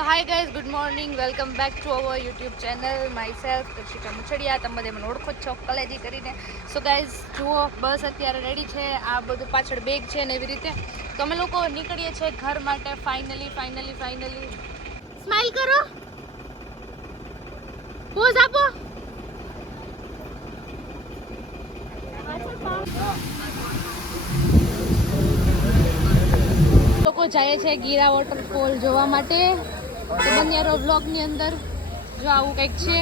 So hi guys, good morning. Welcome back to our YouTube channel. Myself દર્શિકા Muchhadiya. તમે બધે મને ઓળખો જ છો કલેજી કરીને. So guys, જુઓ બસ અત્યારે રેડી છે. આ બધું પાછળ બેગ છે ને એવી રીતે તો અમે લોકો નીકળીએ છીએ ઘર માટે ફાઇનલી. સ્માઈલ કરો. પોઝ આપો. લોકો જાય છે ગીરા વોટરફોલ જોવા માટે. તો બન્યારો વ્લોગ ની અંદર જો આવું કંઈક છે.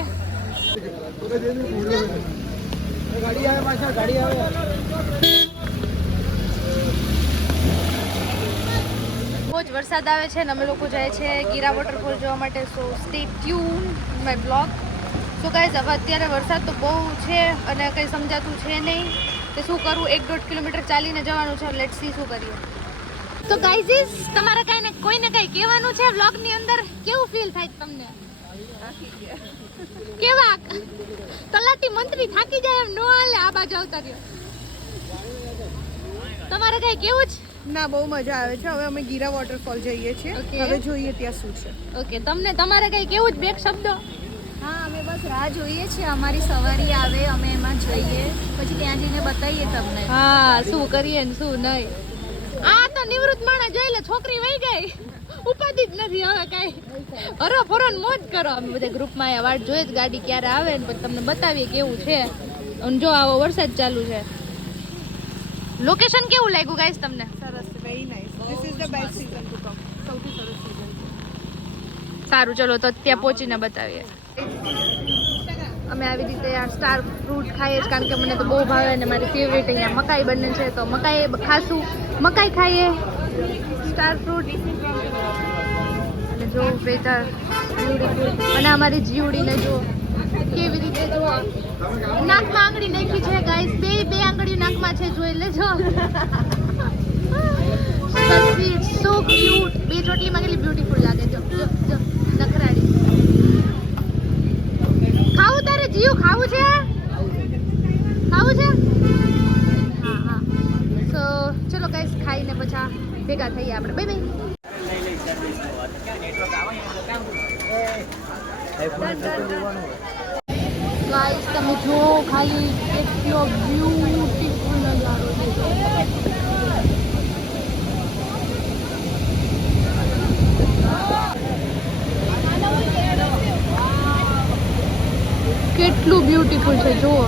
બહુ જ વરસાદ આવે છે ને અમે લોકો જાય છે ગીરા વોટરફોલ જોવા માટે. સો stay tune my blog. So guys હવે અત્યારે વરસાદ તો બહુ છે અને કંઈ સમજાતું છે નહીં કે શું કરવું. 1-1.5 કિલોમીટર ચાલીને જવાનું છે. લેટ્સ સી શું કરીએ. તો ગાઈઝ તમારે કોઈને કઈ કહેવાનું છે વ્લોગ ની અંદર? કેવું ફીલ થાય તમને? કેવા તલાટી મંત્રી થાકી જાય એમ નો હાલે. આ બાજુ આવતા રહ્યો. તમારે કઈ કેવું છે? ના, બહુ મજા આવે છે. હવે અમે ગીરા વોટરફોલ જઈએ છીએ. હવે જોઈએ ત્યાં શું છે. ઓકે, તમારે કઈ કેવું છે? બે શબ્દો. હા, અમે બસ રાહ જોઈએ છીએ અમારી સવારી આવે, અમે એમાં જઈએ, પછી ત્યાં જઈને બતાવીએ તમને. હા, શું કરીએ ને શું નહીં. આ તો નિવૃત્ત માણસ જોઈ લે, છોકરી વહી ગઈ, ઉપાધિ જ નથી હવે કઈ. હરો ફરો મોજ કરો. અમે બધા ગ્રુપમાં આ વાટ જોઈએ જ ગાડી ક્યારે આવે ને પછી તમને બતાવીએ કેવું છે. અને જો આવો વરસાદ ચાલુ છે. લોકેશન કેવું લાગ્યું ગાઈસ તમને? સરસ, very nice. This is the best season to come. સૌથી સરસ સીઝન. સારું, ચલો તો ત્યાં પહોંચીને બતાવીએ. અમે આવી રીતે આ સ્ટાર ફ્રૂટ ખાઈએ છીએ કારણ કે મને તો બહુ ભાવે અને મારી ફેવરેટ અહીંયા મકાઈ બને છે તો મકાઈ ખાશું. મકાઈ ખાઈએ, સ્ટાર ફ્રૂટ. અને જો વેધર બ્યુટીફુલ. અને અમારી જીવડીને જો કેવી રીતે જો નાકમાં આંગળી નાખી છે ગાઈસ. બે આંગળીઓ નાકમાં છે, જોઈ લેજો. સો ક્યુટ. બે ચોટલીમાં કેટલી બ્યુટીફુલ લાગે. જો નખરાડી. ખાવું તારે જીવ? ખાવું છે? હા. સો ચલો ગાઈસ, ખાઈને પછી ભેગા થઈએ આપણે. બાય ગાઈસ તમે જો ખાલી કેટલો બ્યુટીફુલ નજારો છે. કેટલું બ્યુટીફુલ છે જુઓ.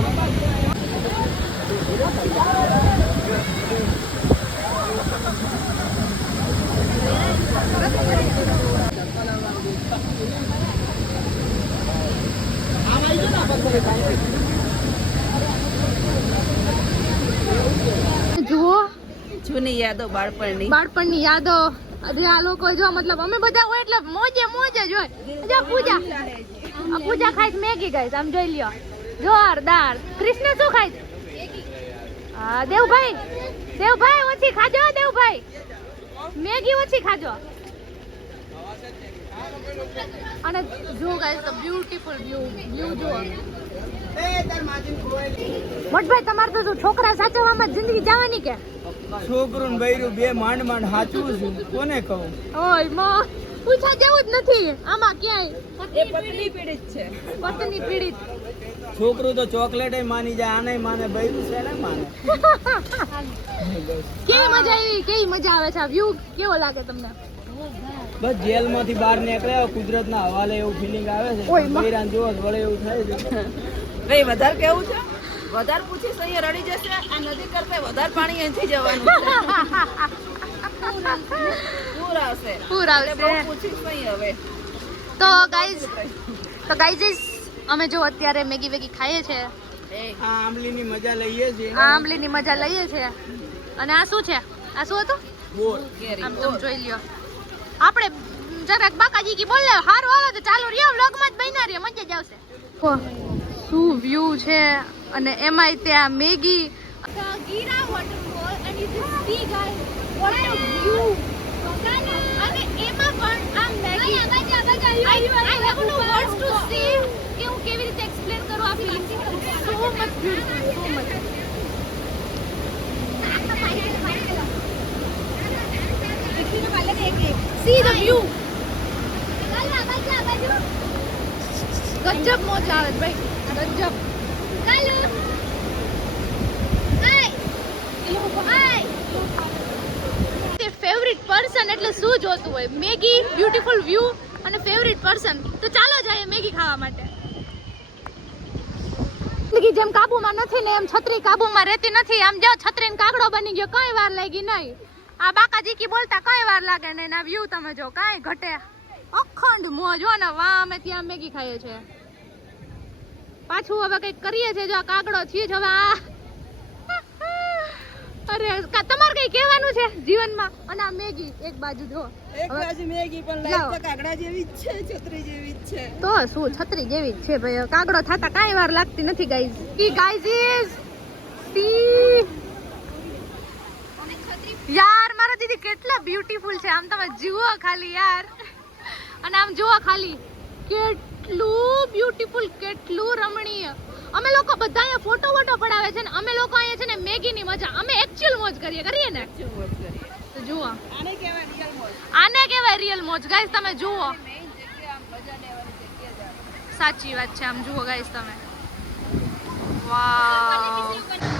જુઓ જૂની યાદો, બાળપણની યાદો. અરે આ લોકો જો મતલબ અમે બધા હોય એટલે મોજે જ હોય. જો પૂજા ખાય મેગી ગાઈસ. આમ જોઈ લ્યો, જોરદાર. કૃષ્ણ શું ખાય? હા, દેવભાઈ ઓછી ખાજો. દેવભાઈ મેગી ઓછી ખાજો. અને જો ગાઈસ ધ બ્યુટીફુલ વ્યૂ જુઓ. મોટભાઈ તમારે તો છોકરા સાચવવામાં જિંદગી જવાની કે? છોકરું બૈરું બે માંડ હાચવું છું, કોને કહું? ઓય માં પૂછા જેવું જ નથી આમાં ક્યાંય. એ પત્ની પીડિત છે. પત્ની પીડિત. છોકરું તો ચોકલેટ માની જાય, આને માને, બૈરું છે ને માને. કેવી મજા આવે છે? આ વ્યૂ કેવો લાગે તમને? બસ જેલ માંથી બહાર નીકળ્યા કુદરત ના હવાલે એવું ફિલિંગ આવે છે. બૈરાન જોવો વળે એવું થાય છે. ભાઈ વધારે કેવું છે? વધારે પૂછીશ અહીંયા રડી જશે. આ નદી કરતા વધારે પાણી અહીંથી જવાનું છે. પૂર આવશે. બહુ પૂછીશ નહીં હવે. તો ગાઈઝ અમે જો અત્યારે મેગી ખાઈએ છે. આ આંબલીની મજા લઈએ છીએ. અને આ શું છે? આ શું હતું? બોર. આમ તમે જોઈ લ્યો. આપણે જરાક બાકાજી કી બોલ લે. હારું આવે તો ચાલો રિયા વ્લોગ માં જ બન્યા રે, મજા જ આવશે. શું વ્યૂ છે અને એમાંય ત્યાં Maggi. Gira waterfall and you just see guys what a view. અને એમાં પણ આ Maggi I have no words to say કે હું કેવી રીતે એક્સપ્લેન કરું આ feeling. so much beautiful, so much. See the view. ગજબ મોજ આવે છે ભાઈ, ગજબ. ફેવરિટ પર્સન એટલે શું જોતું હોય? મેગી, બ્યુટીફુલ વ્યૂ અને ફેવરિટ પર્સન. તો ચાલો જઈએ મેગી ખાવા માટે. જિંદગી જેમ કાબુમાં નથી ને એમ છત્રી કાબુમાં રહેતી નથી. આમ જો છત્રીને કાગડો બની ગયો, કઈ વાર લાગી નહીં. આ બાકાજી કી બોલતા કઈ વાર લાગે ને એના વ્યૂ તમે જો કઈ ઘટે. અખંડ મોજ હો ને. વાહ, અમે ત્યાં મેગી ખાઈએ છે. પાછું હવે કઈક કરીએ છે. જો આ કાગડો છે જ હવે. આ અરે તમારે કઈ કહેવાનું છે જીવનમાં? અને આ મેગી એક બાજુ જો, એક બાજુ મેગી પણ લાઈક તો કાગડા જેવી જ છે, છત્રી જેવી જ છે. તો શું છત્રી જેવી જ છે ભાઈ. કાગડો થાતા કાંઈ વાર લાગતી નથી ગાઈઝ. કી ગાઈઝ ઇઝ સી યાર મારા દીદી કેટલા બ્યુટીફુલ છે. આમ તમે જુઓ ખાલી યાર. અને આમ જુઓ ખાલી કેટલું બ્યુટીફુલ, કેટલું રમણીય. અમે લોકો બધા અહીંયા ફોટો વોટો પડાવે છે ને અમે લોકો અહીંયા છે ને મેગી ની મજા, અમે એકચ્યુઅલ મોજ કરીએ ને. તો જુઓ આને કહેવાય રિયલ મોજ. આને કહેવાય રિયલ મોજ ગાઈઝ. તમે જુઓ, મેઇન જગ્યા આમ મજા લેવાની જગ્યા જ. સાચી વાત છે. આમ જુઓ ગાઈઝ તમે. વાવ.